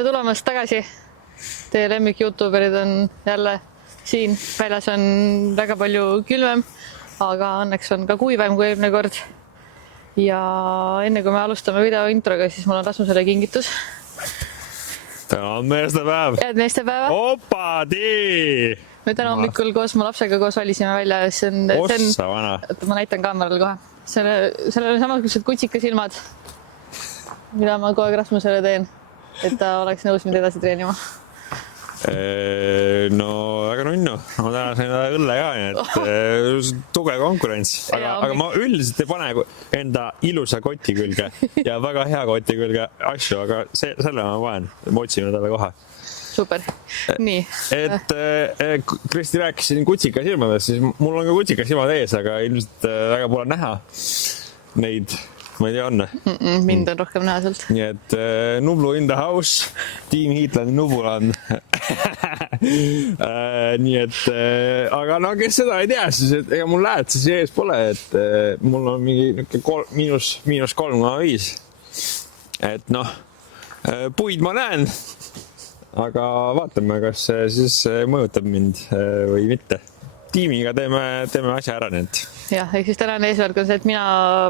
Tere tulemast tagasi. Teie lemmik YouTuberid on jälle siin. Väljas on väga palju külmem, aga õnneks on ka kuivem kui eelmine kord. Ja enne kui me alustame video introga, siis mul on Rasmusele kingitus. Täna on meestepäev. Head meestepäeva. Opa, tii! Me täna hommikul koos mu lapsega koos valisime välja. Ossa vana. Ma näitan kaamerale kohe. Sellel on samasugused kutsikasilmad, mida ma kogu aeg Rasmusele teen, et ta oleks nõus mind edasi treenima. No väga nunnu. Ma täna sain õlle ka, nii et tugev konkurents. Aga ma üldiselt ei pane enda ilusa koti külge ja väga hea koti külge asju, aga selle ma panen. Ma otsime talle kohe. Super. Nii. Et Kristi rääkis siin kutsika silmadest, siis mul on ka kutsika silmad ees, aga ilmselt väga pole näha neid. Ma ei tea, on? Mind on rohkem näha sealt. Nii et Nublu in the house, Team Hiitlandi Nubuland. Nii et, aga no kes seda ei tea, siis ega mul lähed siis ees pole, et mul on mingi miinus 3,5. Et noh, puid ma näen, aga vaatame, kas see siis mõjutab mind või mitte. Tiimiga teeme asja ära need. Jah, ehk siis tänane eesmärk on see, et mina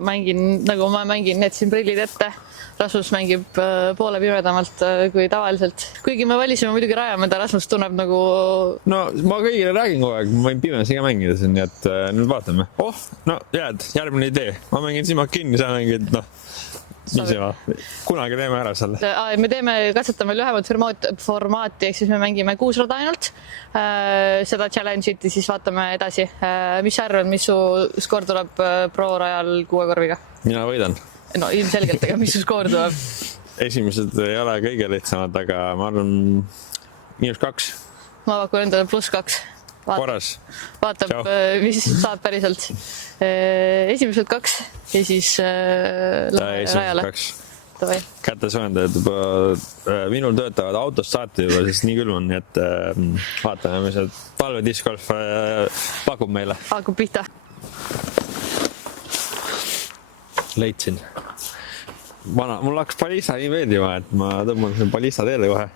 mängin, nagu ma mängin need siin prillid ette. Rasmus mängib poole pimedamalt kui tavaliselt. Kuigi me valisime muidugi raja, mida Rasmus tunneb nagu... No ma kõigile räägin kogu aeg, ma võin pimesi ka mängida siin, nii et nüüd vaatame. No jääd, järgmine idee. Ma mängin silmad kinni, sa mängid, niisama. Kunagi teeme ära selle. Me katsetame lühemat formaati, ehk siis me mängime 6 rada ainult. Seda challenge'it ja siis vaatame edasi. Mis sa arvad, mis su skoor tuleb pro rajal 6 korviga? Mina võidan. No ilmselgelt, aga mis su skoor tuleb? Esimesed ei ole kõige lihtsamad, aga ma arvan -2. Ma pakun endale +2. Korras. Vaatab, mis saab päriselt. Esimesed 2 ja siis rajale. Kätesõendajad juba minul töötavad autost saati juba, sest nii külm on, nii et vaatame, mis talve discgolf pakub meile. Haakub pihta. Leidsin. Mul hakkas palista nii meeldima, et ma tõmban siin palista teele kohe.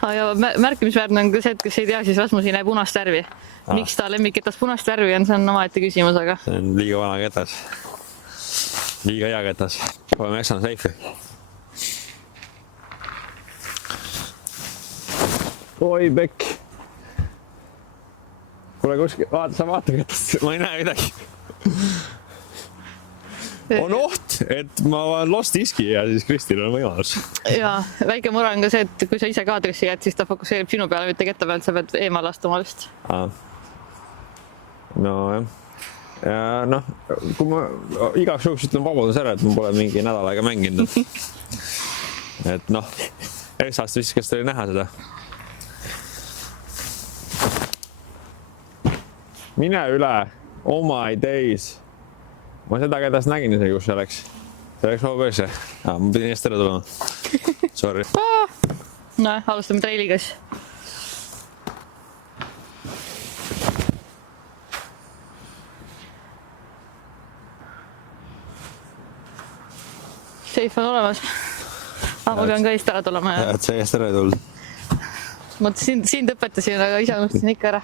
Ja märkimisväärne on ka see, et kes ei tea, siis Rasmus ei näe punast värvi. Miks ta lemmiketas punast värvi on, see on omaette küsimus, aga... See on liiga vana ketas. Liiga hea ketas. Oleme eksana seifi. Oi, Bekk. Kuule kuskil, sa vaata ketast, ma ei näe midagi. On oht, et ma olen lost iski ja siis Kristil on võimalus. Ja väike mure on ka see, et kui sa ise kaadrisse jääd, siis ta fokusseerib sinu peale, mitte ketta pealt, sa pead eemale astuma vist. No jah. Ja noh, kui ma igaks juhuks ütlen vabadus ära, et ma pole mingi nädal aega mänginud. Et noh, eksast viskas teile näha seda. Mine üle, oh my days. Ma seda kedast nägin isegi, kus see oleks. See oleks OBS. Ma pidin eest ära tulema. Sorry. No, alustame trailiga siis. Safe on olemas. Ma pean ka eest ära tulema. Et see eest ära ei tulnud. Ma sind õpetasin, aga ise mõtlesin ikka ära.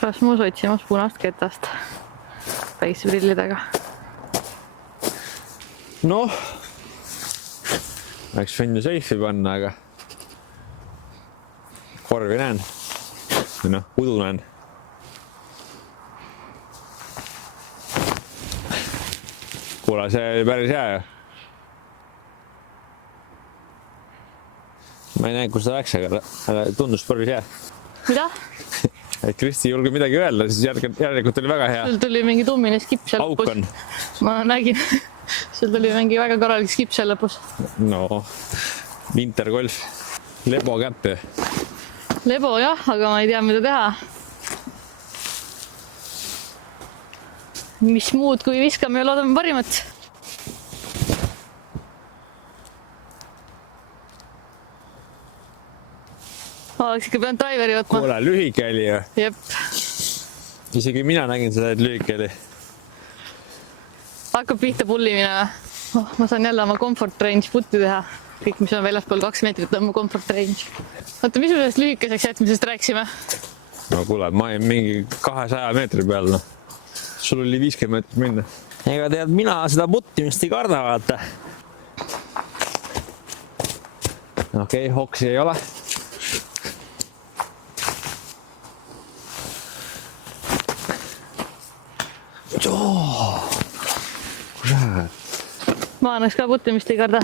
Rasmus otsimas punast ketast päikseprillidega. Noh, läks võin ju seifi panna, aga korvi näen. Või noh, udu näen. Kuule, see oli päris hea ju. Ma ei näe, kus ta läks, aga tundus päris hea. Mida? Et Kristi ei julge midagi öelda, siis järelikult oli väga hea. Sul tuli mingi tummine skip seal lõpus. Auk on. Ma nägin. Sul tuli mingi väga korralik skip seal lõpus. No, wintergolf. Lebo käppi. Lebo jah, aga ma ei tea, mida teha. Mis muud kui viskame ja loodame parimat. oleks ikka pidanud driveri võtma. kuule, lühike oli ju. Jep. Isegi mina nägin seda, et lühike oli. Hakkab pihta pullimine. Ma saan jälle oma comfort range putti teha. Kõik, mis on väljaspool 2 meetrit, on mu comfort range. Oota, mis me sellest lühikeseks jätmisest rääkisime? No kuule, ma jäin mingi 200 meetri peal, noh. Sul oli 50 meetrit minna. Ega tead, mina seda puttimist ei karda, vaata. Okei, hoksi ei ole. Kurat. Ma annaks ka puttimist ei karda.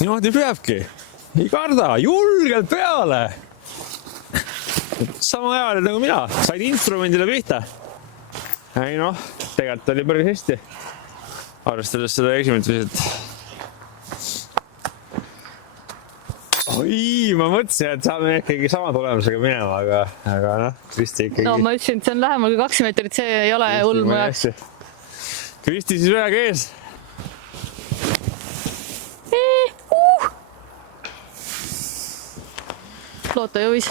Niimoodi peabki. Ei karda, julgelt peale. Sama ajal nagu mina, said instrumendile pihta. Ei noh, tegelikult oli päris hästi. Arvestades seda esimest visit. Oi, ma mõtlesin, et saame ikkagi sama tulemusega minema, aga noh, Kristi ikkagi. No ma ütlesin, et see on lähemal kui 2 meetrit, see ei ole hull mu jaoks. Kristi siis ühega ees. Loota jõuis.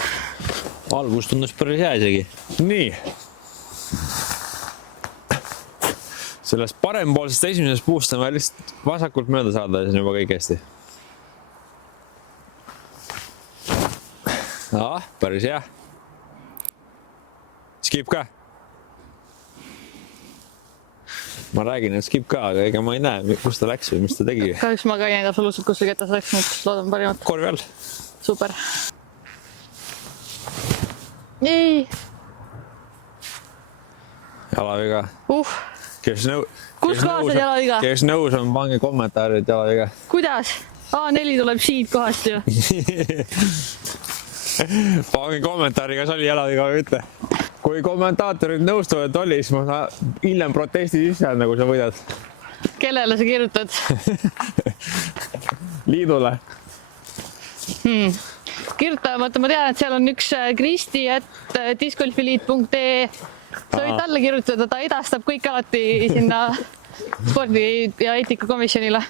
Algus tundus päris hea isegi. Nii. Sellest parempoolsest esimesest puust on vaja lihtsalt vasakult mööda saada ja see on juba kõik hästi. Päris hea. Skip ka. Ma räägin, et skip ka, aga ega ma ei näe, kus ta läks või mis ta tegi. Kahjuks ma ka ei näinud absoluutselt, kus see ketas läks, nüüd loodan parimat. Korvi all. Super. Ei. Jalaviga. Kes Kus kohas on jalaviga? Kes nõus on, pange kommentaarid jalaviga. Kuidas? A4 tuleb siit kohast ju. Pange kommentaari, kas oli jalaviga või mitte. Kui kommentaatorid nõustuvad, et oli, siis ma saan hiljem protesti sisse anda, kui sa võidad. Kellele sa kirjutad? Liidule. Kirjutamata, ma tean, et seal on üks kristi@discgolfiliit.ee. Sa võid talle kirjutada, ta edastab kõik alati sinna spordi- ja eetikakomisjonile.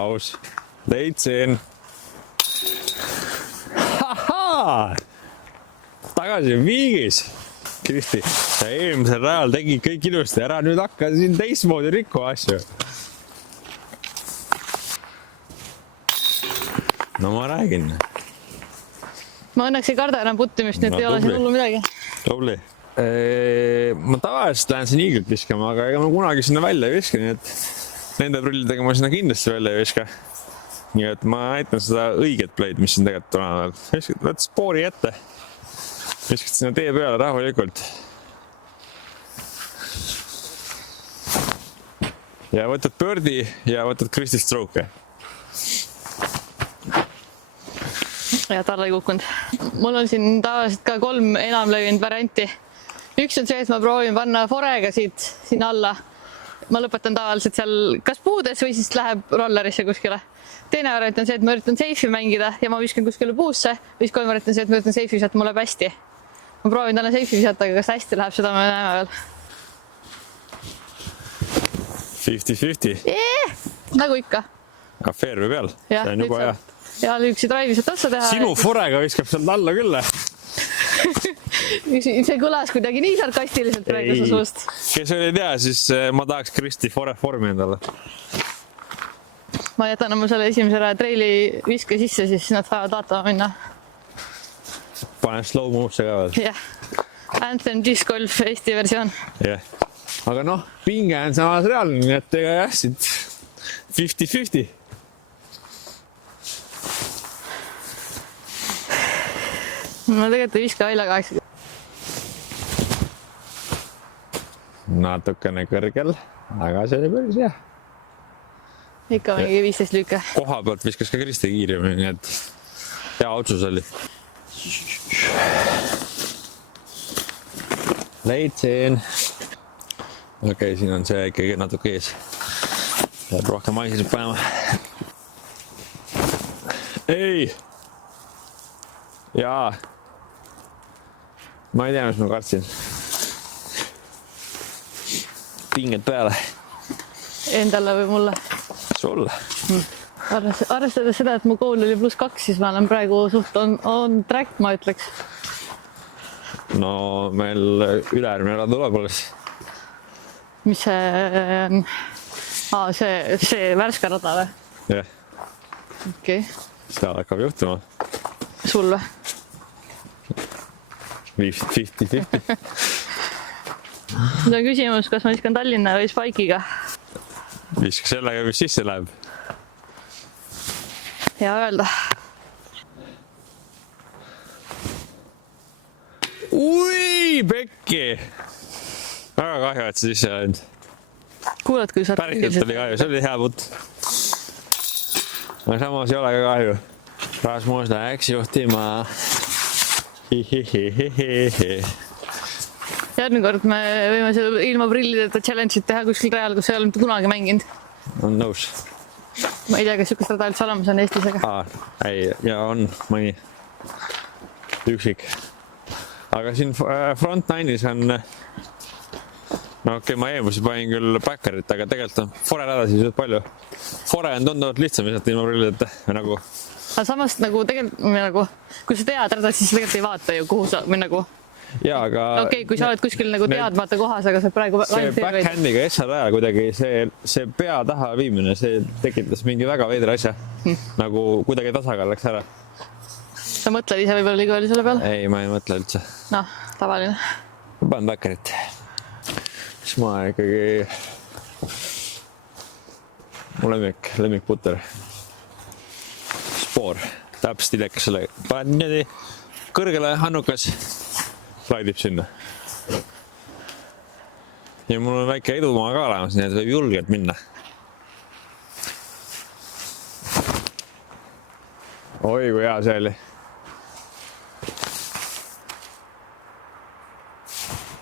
Aus. Leidsin. Tagasi viigis. Kristi, sa eelmisel rajal tegid kõik ilusti, ära nüüd hakka siin teistmoodi rikkuma asju. No ma räägin. Ma õnneks ei karda enam puttimist, nüüd ei ole siin hullu midagi. Tubli. Ma tavaliselt lähen siin iigelt viskama, aga ega ma kunagi sinna välja ei viska, nii et nende prillidega ma sinna kindlasti välja ei viska. Nii et ma näitan seda õiget play'd, mis siin tegelikult on. Võtad spoori ette. Viskad sinna tee peale rahulikult. Ja võtad birdi ja võtad Kristi stroke. Ja tal ei kukkunud. Mul on siin tavaliselt ka 3 enamlöövinud varianti. Üks on see, et ma proovin panna forega siin alla. Ma lõpetan tavaliselt seal kas puudes või siis läheb rollerisse kuskile. Teine variant on see, et ma üritan safe'i mängida ja ma viskan kuskile puusse. Või 3 variant on see, et ma üritan safe'i visata, mul läheb hästi. Ma proovin talle safe'i visata, aga kas hästi läheb, seda me näeme veel. 50-50. Nagu ikka. Fairway peal. Ja, see on juba hea. Ja lüükse drive'i sealt otsa teha. Sinu forega viskab sealt alla küll. See kõlas kuidagi nii sarkastiliselt praegu su suust. Kes oli tea, siis ma tahaks Kristi fore formi endale. Ma jätan oma selle esimese treili viske sisse, siis nad saavad vaatama minna. Pane slow move'se ka veel. Jah. Anthem Disc Golf Eesti versioon. Jah. Aga noh, pinge on samas reaalne, nii et ega jah, siit 50-50. Ma tegelikult ei viska välja 80. Natukene kõrgel, aga see oli päris hea. Ikka mingi 15 lüüke. Koha pealt viskas ka Kristi kiiremini, nii et hea otsus oli. Leidsin. Okei, siin on see ikkagi natuke ees. Peab rohkem aisid panema. Ei! Jaa. Ma ei tea, mis ma kartsin. Pinged peale. Endale või mulle? Sulle. Arvestades seda, et mu kool oli +2, siis ma olen praegu suht on track, ma ütleks. No meil ülejärgmine nädal tuleb alles. Mis see on? See värske rada või? Jah. Okei. Seal hakkab juhtuma. Sul või? 50-50. Nüüd on küsimus, kas ma viskan Tallinna või Spike'iga? Viska sellega, mis sisse läheb. Hea öelda. Ui, pekki! Väga kahju, et see sisse läinud. Kuulad, kui sa... Päriselt oli kahju, see oli hea putt. Aga samas ei ole ka kahju. Rasmus läheks juhtima. Järgmine kord me võime seal ilma prillideta challenge'id teha kuskil rajal, kus ei ole mitte kunagi mänginud. On nõus. Ma ei tea, kas sükust rada üldse olemas on Eestis, aga... Ei, ja on mõni üksik. Aga siin Front9-is on... No okei, ma eelmusi panin küll backerit, aga tegelikult on fore rada siis palju. Fore on tunduvalt lihtsam lihtsalt ilma prillideta. Nagu... Aga samas nagu tegelikult, kui sa tead rada, siis tegelikult ei vaata ju, kuhu sa või nagu... Jaa, aga... Okei, kui sa oled kuskil nagu teadmata kohas, aga sa praegu... See backhandiga SR-ajal kuidagi see pea taha viimine, see tekitas mingi väga veidra asja. Nagu kuidagi tasakaal läks ära. Sa mõtled ise võib-olla liiga oli selle peal? Ei, ma ei mõtle üldse. Noh, tavaline. Ma panen backerit. Siis ma ikkagi... Mu lemmikputter. Spoor. Täpselt idekas selle. Panen niimoodi kõrgele hannukas. Slaidib sinna. Ja mul on väike edumaa ka olemas, nii et võib julgelt minna. Oi, kui hea see oli.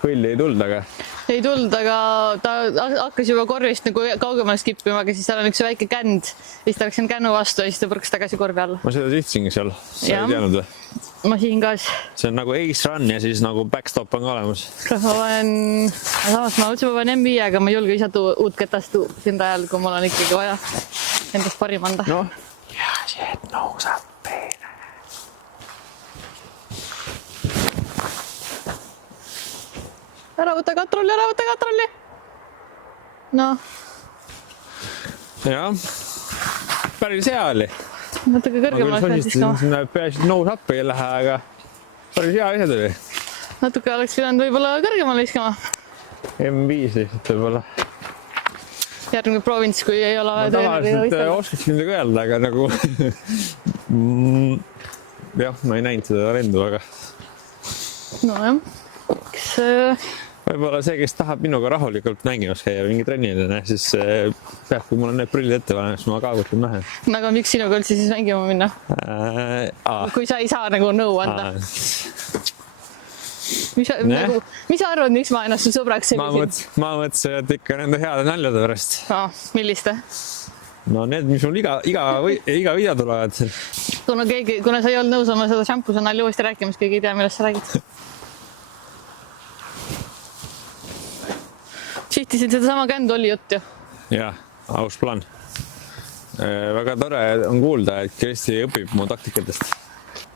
Kõlli ei tulnud, aga... Ei tulnud, aga ta hakkas juba korvist nagu kaugemale skippima, aga siis seal on üks väike känd. Siis ta läks siin kännu vastu ja siis ta põrkas tagasi korvi alla. Ma seda sihtsingi seal. Sa ei teadnud või? Ma siin ka. See on nagu ace run ja siis nagu backstop on ka olemas. Samas ma mõtlesin, ma panen M5, aga ma ei julge isatu uut ketast siin rajal, kui mul on ikkagi vaja endast parim anda. No. Ja see nousab peale. Ära võta katrolli! Noh. Jah. Päris hea oli. Natuke kõrgemale pead viskama. Peaasi nose up ei lähe, aga päris hea asja tuli. Natuke oleks pidanud võib-olla kõrgemale viskama. M5 lihtsalt võib-olla. Järgmine provints, kui ei ole vaja tavaliselt oskaks midagi öelda, aga nagu... Jah, ma ei näinud seda lendu, aga... No jah. Võib-olla see, kes tahab minuga rahulikult mängimas käia mingi trennidena, siis peab, kui mul on need prillid ette vanem, siis ma kaagutan mähe. Aga miks sinuga üldse siis mängima minna? Kui sa ei saa nagu nõu anda. Mis sa arvad, miks ma ennast su sõbraks sellisin? Ma mõtlesin, et ikka nende heade naljade pärast. Milliste? No need, mis mul iga video tulevad. Kuna sa ei olnud nõus oma seda šampuse nalja uuesti rääkimas, keegi ei tea, millest sa räägid. Sihtisid sedasama kändu oli jutt ju. Jah, aus plaan. Väga tore on kuulda, et Kristi õpib mu taktikatest.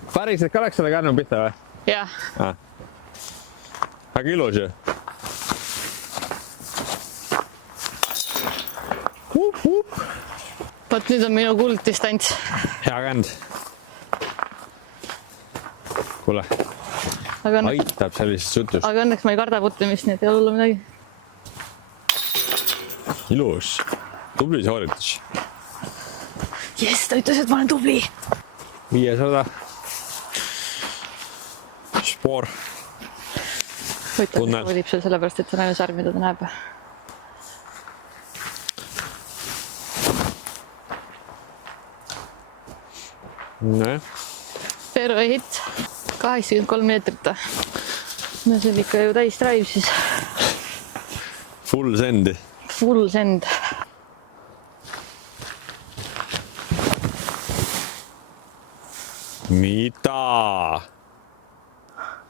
Päriselt ka läks selle kännu pihta või? Jah. Aga ilus ju. Vaat nüüd on minu kulddistants. Hea känd. Kuule, aitab sellisest jutust. Aga õnneks ma ei karda puttimist, nii et ei ole hullu midagi. Ilus. Tubli sooritus. Jess, ta ütles, et ma olen tubli. 500. Spoor. Võitleb, võlib seal sellepärast, et see on ainus arv, mida ta näeb. Fairway hit. 83 meetrit. No see on ikka ju täis drive siis. Full sendi. Full send. Mida?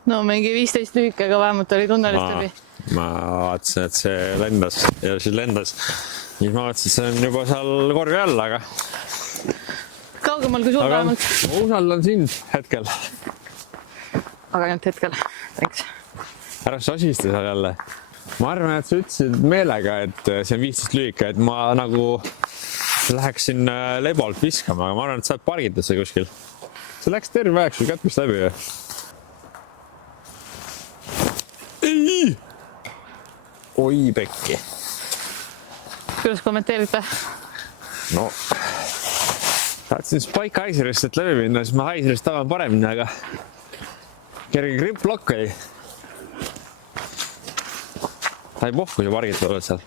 No mingi 15 lüüke, aga vähemalt oli tunnelist läbi. Ma vaatasin, et see lendas ja siis lendas. Siis ma vaatasin, et see on juba seal korvi all, aga Kaugemal kui sul aga vähemalt. ma usaldan sind hetkel. Aga ainult hetkel. Thanks. Ära sosista seal jälle. Ma arvan, et sa ütlesid meelega, et see on 15 lühike, et ma nagu läheksin lebalt viskama, aga ma arvan, et sa pargitad see kuskil. See läks terve aeg sul kätkust läbi. Ei! Oi pekki. Kuidas kommenteerite? No, tahtsin Spike Heiserist läbi minna, siis ma Heiserist tahan paremini, aga kerge grip-lock oli. Ta ei pohku ju pargitud oled seal.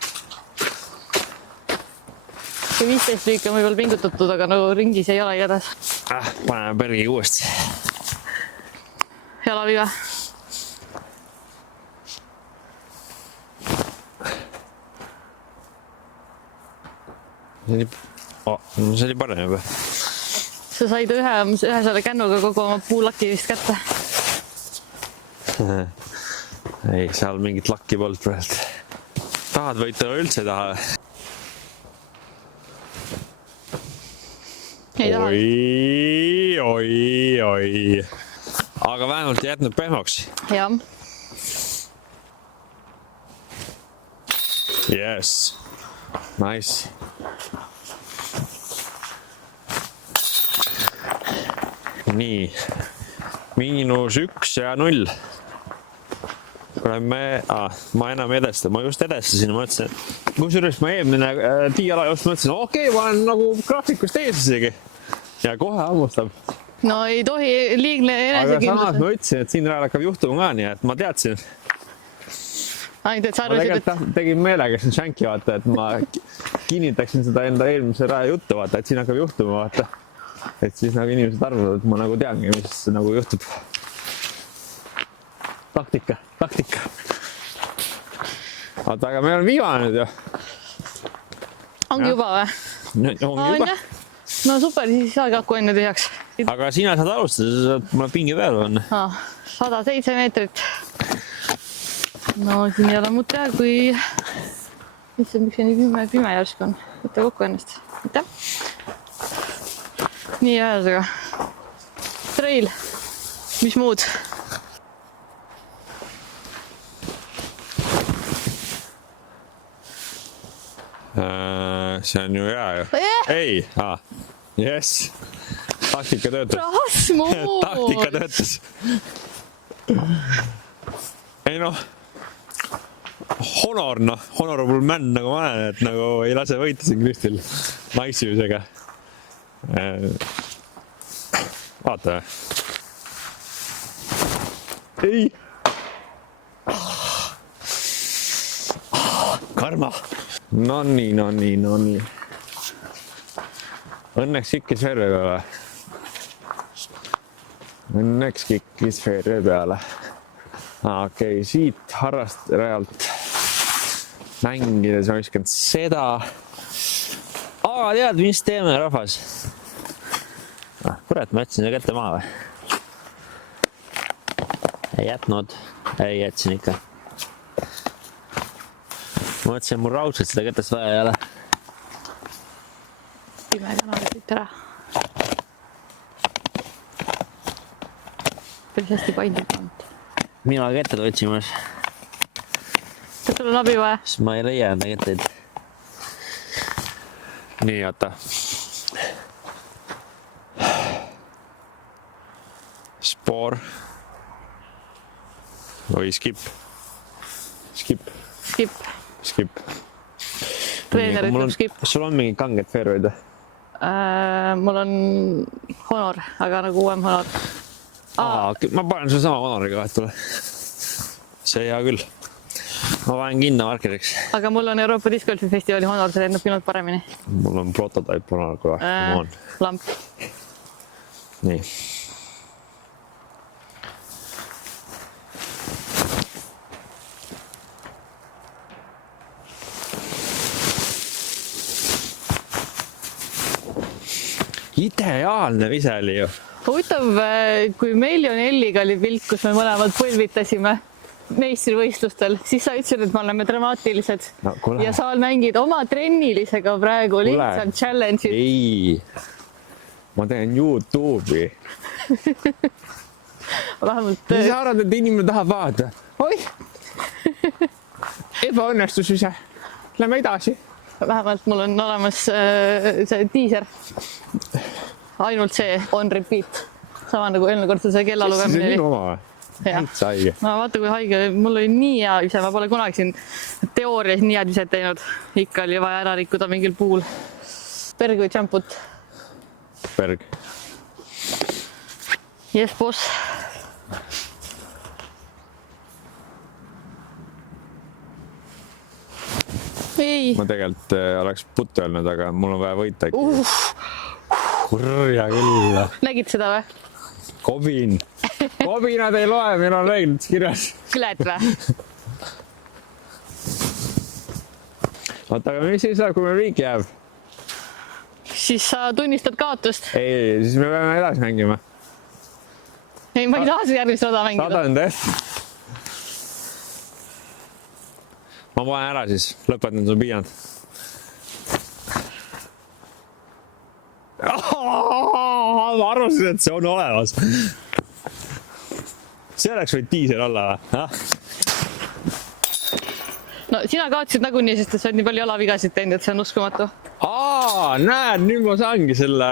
Kui 15 lühike on võib-olla pingutatud, aga nagu ringis ei ole igatahes. Paneme Bergi uuesti. Jalaviga. See oli parem juba. Sa said ühe selle kännuga kogu oma puulaki vist kätte. Ei, seal mingit lakki polnud praegu. Tahad võita või üldse ei taha? Ei taha. Oi. Aga vähemalt jätnud pehmoks. Jah. Yes. Nice. Nii. -1 ja 0. Ma enam edestan, ma just edastasin, ma mõtlesin, kusjuures ma eelmine tiiala just mõtlesin, okei, ma olen nagu graafikust ees isegi ja kohe hammustab. No ei tohi liigne Aga samas enesekindlus. ma ütlesin, et siin rajal hakkab juhtuma ka nii, et ma teadsin. Ainult, et sa Ma arvasid, et tegelikult tegin meelega siin šanki, vaata, et ma kinnitaksin seda enda eelmise raja juttu, vaata, et siin hakkab juhtuma, vaata. Et siis nagu inimesed arvavad, et ma nagu teangi, mis nagu juhtub. Taktika. Vaata, aga meil on viimane nüüd ju. ongi Jah. juba või? Ongi juba. No super, siis saagi aku enne tühjaks. Aga sina saad alustada, sa saad mulle pingi peale panna. 107 meetrit. No siin ei ole muud teha, kui... Miks see nii pime järsku on? Võtta kokku ennast. Aitäh. Nii ühesega. Trail. Mis muud? See on ju hea ju. Ei, jess. Taktika töötas. Rasmus! Taktika töötas. Ei noh, honorable man nagu ma olen, et nagu ei lase võita siin Kristil naisjusega. Vaata. Ei. Karma. No nii. Õnneks kikkis verve peale. Okei, siit harrastajalt mängides ma viskan seda. Aga tead, mis teeme, rahvas? Kurat, ma jätsin seda kätte maha või? Ei jätnud. Ei jätsin ikka. Ma mõtlesin, mul raudselt seda kätest vaja ei ole. Pime kanalit siit ära. Päris hästi paindlik on. Mina kätted otsimas. Kas sul on abi vaja? Siis ma ei leia enda kätteid. Nii, oota. Spoor. Või skip. Treener ütleb skip. Sul on mingi kanged fairwayd või? Mul on honor, aga nagu uuem honor. Ma panen sulle sama honoriga vahetule. See hea küll. Ma panen kinna markeriks. Aga mul on Euroopa Discgolfi festivali honor, see lennab minult paremini. Mul on prototype honor kohe. Lamp. Nii. Ideaalne vise oli ju. Huvitav, kui meil ja Nelliga oli pilt, kus me mõlemad põlvitasime meistrivõistlustel, siis sa ütlesid, et me oleme dramaatilised. No, kuule. Ja sa mängid oma trennilisega praegu lihtsalt challenge'id. Ei, ma teen YouTube'i. Vähemalt... Mis sa arvad, et inimene tahab vaadata? Oih! Ebaõnnestus ise. Lähme edasi. Vähemalt mul on olemas see teaser. Ainult see on repeat. Sama nagu eelmine kord see kella lugemine oli. See oli. on oma või? Häitsa haige. No vaata kui haige. Mul oli nii hea ise. Ma pole kunagi siin teoorias nii head viset teinud. Ikka oli vaja ära rikkuda mingil puhul. Berg või džamput? Berg. Yes, boss. Ei. Ma tegelikult oleks puttu öelnud, aga mul on vaja võita äkki. Kurja küll. Nägid seda või? Kobin. Kobinad ei loe, meil on reeglid kirjas. Kület või? Oota, aga mis siis saab, kui meil viik jääb? Siis sa tunnistad kaotust. Ei, siis me peame edasi mängima. Ei, ma ei taha seda järgmist rada mängida. 100 F. Ma panen ära siis, lõpetan su piiand. Ma arvasin, et see on olemas. See oleks võid diisel olla või? No sina kaotasid nagunii, sest sa oled nii palju jalavigasid teinud, et see on uskumatu. Näed, nüüd ma saangi selle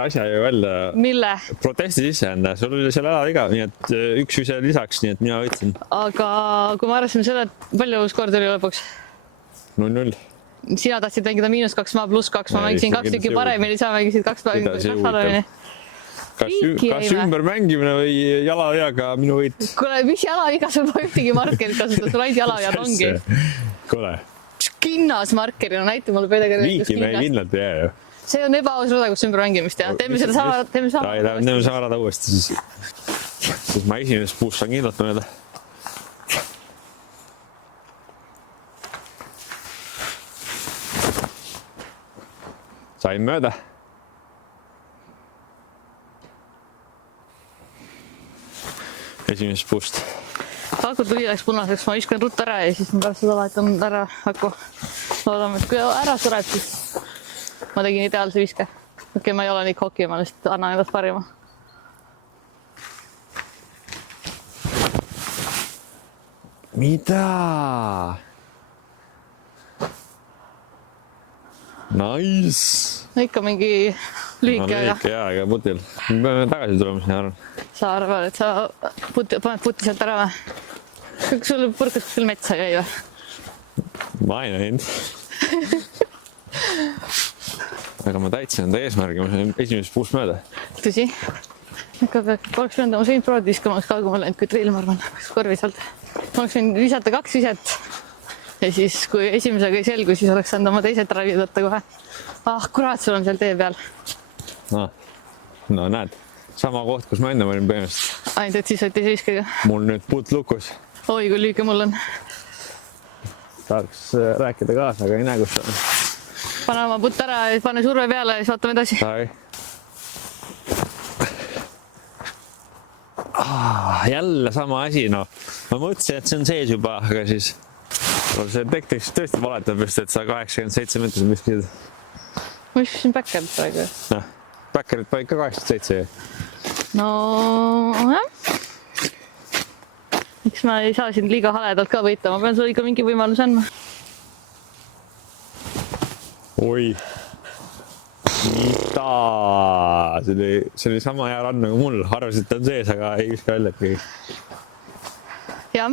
asja ju välja. Mille? Protesti sisse anda. Sul oli seal jalaviga, nii et üks vise lisaks, nii et mina võitsin. Aga kui me arvasime selle, et palju skoor tuli lõpuks? 0-0. Sina tahtsid mängida -2, ma +2. Ma mängisin 2 tükki paremini, sa mängisid 2 paremini. Kas ümbermängimine või jalaveaga minu võit? Kuule, mis jalaviga sul pole ühtegi markerit kasutada, sul ainult jalavead ongi. Kuule. Kinnas markerina, näita mulle pedagoogi. Viiki me kindlalt ei jää ju. See on ebaus rada, kus ümbermängimist teha. Teeme sama. Teeme sama rada uuesti siis. Siis ma esimest puust saan kindlalt mööda. Sain mööda. Esimest puust. Aku tuli läks punaseks, ma viskan ruttu ära ja siis ma pärast seda vahetan ära Aku. Loodame, et kui ära sureb, siis ma tegin ideaalse viske. Okei, ma ei ole nii koki, ma lihtsalt annan endast parima. Mida? Nice! Ikka mingi lühike aega. Lühike aega putil. Me peame tagasi tulema, ma arvan. Sa arvad, et sa paned puti sealt ära või? Sul purkas kuskil metsa jäi või? Ma ei näinud. Aga ma täitsin enda eesmärgi, ma sain esimesest puust mööda. Tõsi? Ikka poleks pidanud oma sõin prood viskama, oleks kaugemale läinud kui trill, ma arvan. Korvi sealt. Ma oleks võinud visata 2 viset. Ja siis, kui esimesega ei selgu, siis oleks saanud oma teised drive'id võtta kohe. Kurat, sul on seal tee peal. No näed, sama koht, kus ma enne olin põhimõtteliselt. Ainult, et siis võeti see viskega. Mul nüüd puut lukus. Oi, kui lühike mul on. Tahaks rääkida kaasa, aga ei näe, kus on. Pane oma putt ära ja pane surve peale ja siis vaatame edasi. Jälle sama asi, no. Ma mõtlesin, et see on sees juba, aga siis see tekst tõesti valetab just, et sa 87 meetrit miskid. Ma viskasin backerit praegu. Backerit paid ka 87. No, jah. Miks ma ei saa sind liiga haledalt ka võita, ma pean sulle ikka mingi võimalus andma. Oi. Mida? See oli sama hea rann nagu mul. Arvasin, et on sees, aga ei viska välja. Jah.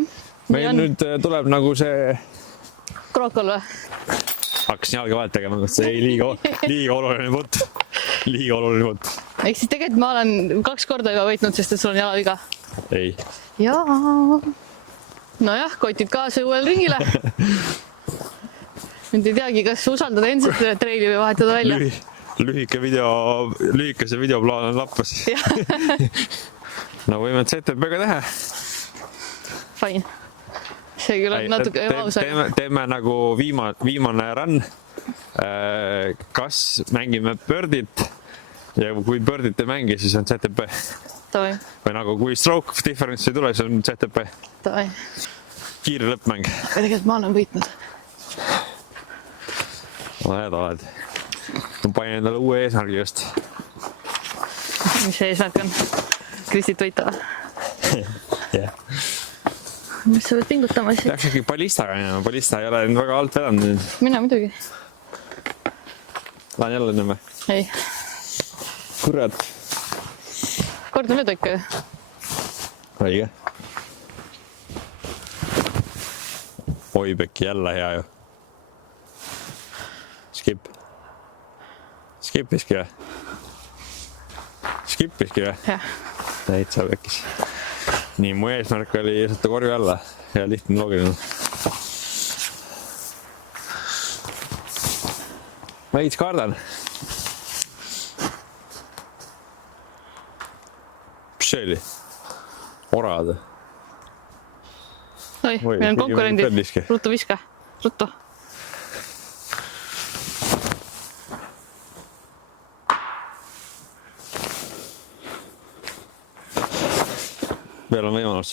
Meil nüüd tuleb nagu see... Krokol või? Hakkasin jalga vahelt tegema, et see ei liiga oluline putt. Liiga oluline putt. Ehk siis tegelikult ma olen 2 korda juba võitnud, sest et sul on jalaviga. Ei. Jaa. Nojah, kotid kaasa uuel ringile. Nüüd ei teagi, kas usaldada endiselt treili või vahetada välja. Lühikese videoplaan on lappas. No võime ZTP-ga teha. Fine. See küll on natuke ebaus. Teeme nagu viimane run. Kas mängime birdit ja kui birdit ei mängi, siis on ZTP. Või nagu kui stroke difference ei tule, siis on ZTP. Kiire lõppmäng. Tegelikult ma olen võitnud. Oled. ma panin endale uue eesmärgi just. mis see eesmärk on? Kristit võita? jah. mis sa pead pingutama siis? Läks äkki ballistaga minema, ballista ei ole nüüd väga alt vedanud nüüd. Mina muidugi. Lähen jälle enne või? Ei. Kurat. Kord on nüüd ikka ju. Õige. Oi, Pekki, jälle hea ju. Skip. Skipiski või? Skipiski või? Jah. Täitsa Pekkis. Nii, mu eesmärk oli sõtta korju alla ja lihtne loogiline. Veits kardan. Mis see oli? Orad. Oi, meil on konkurendid. Ruttu viska. Ruttu. Veel on võimalus.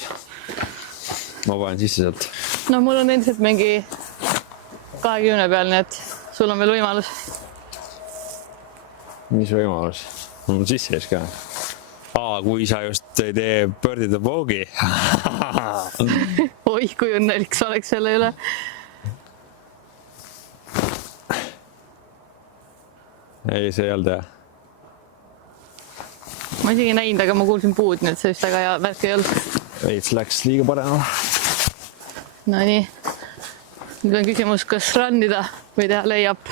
Ma panen sisse sealt. No mul on endiselt mingi 20 peal, nii et sul on veel võimalus. Mis võimalus? Mul on sisse ees ka. Kui sa just ei tee birdie the bogey. Oi, kui õnnelik sa oleks selle üle. Ei, see ei olnud hea. Ma isegi näinud, aga ma kuulsin puud, nii et see vist väga hea värk ei olnud. Veits läks liiga parema. No nii. Nüüd on küsimus, kas rannida või teha lay-up.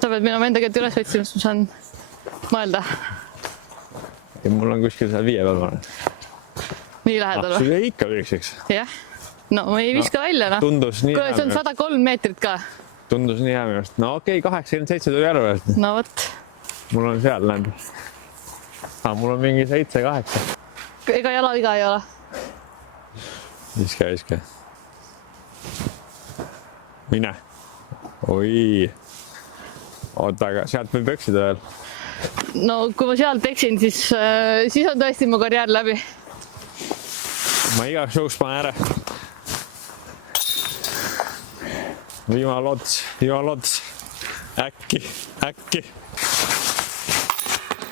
Sa pead minu enda kätte üles võtsima, siis ma saan mõelda. Ja mul on kuskil seal 5 peal. Nii lähedal või? Sul jäi ikka lükseks. Jah. No ma ei viska välja, noh. Tundus nii Kuule, see on 103 meetrit ka. Tundus nii hea minu arust. No okei, 87 tuli järve. No võt. Mul on seal läinud. Mul on mingi 7-8. Ega jala viga ei ole. Viske. Mine. Oi. Oota, aga sealt võib öksida veel. No kui ma sealt eksin, siis on tõesti mu karjäär läbi. Ma igaks juhuks panen ära. Viimane lots. Äkki.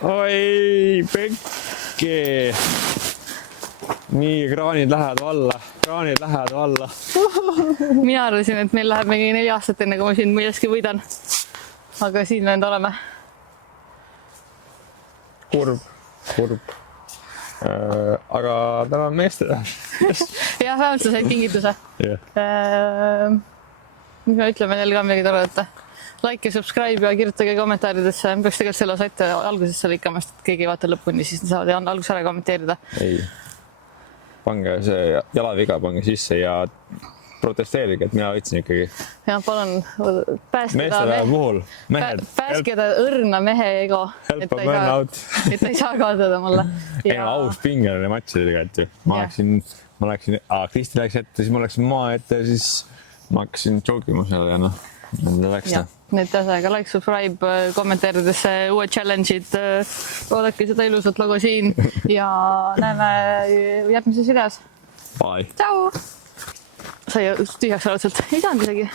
Oi, Pekki. Nii, kraanid lähevad alla. Mina arvasin, et meil läheb mingi 4 aastat enne, kui ma siin milleski võidan. Aga siin me nüüd oleme. Kurb. Aga tänan meeste. Jah, vähemalt sa said kingituse. Mis me ütleme neile ka midagi toredat. Like ja subscribe ja kirjutage kommentaaridesse. Me peaks tegelikult selle osa ette alguses seal ikka, et keegi ei vaata lõpuni, siis saavad alguses ära kommenteerida. Ei. Pange see jalaviga, pange sisse ja protesteerige, et mina võitsin ikkagi. Ja palun pääskeda õrna mehe ego. Help a burn out. Et ta ei saa kaotada mulle. Ei, aus pingeline matš oli tegelikult ju. Ma läksin, Kristi läks ette, siis ma läksin maa ette ja siis ma hakkasin jokima seal ja noh, läks ta. Need asjaga like, subscribe, kommenteerides uued challenge'id, vaadake seda ilusat logo siin ja näeme järgmises videos. Bye. Tšau! Sai tühjaks arvatud, ei saanud isegi.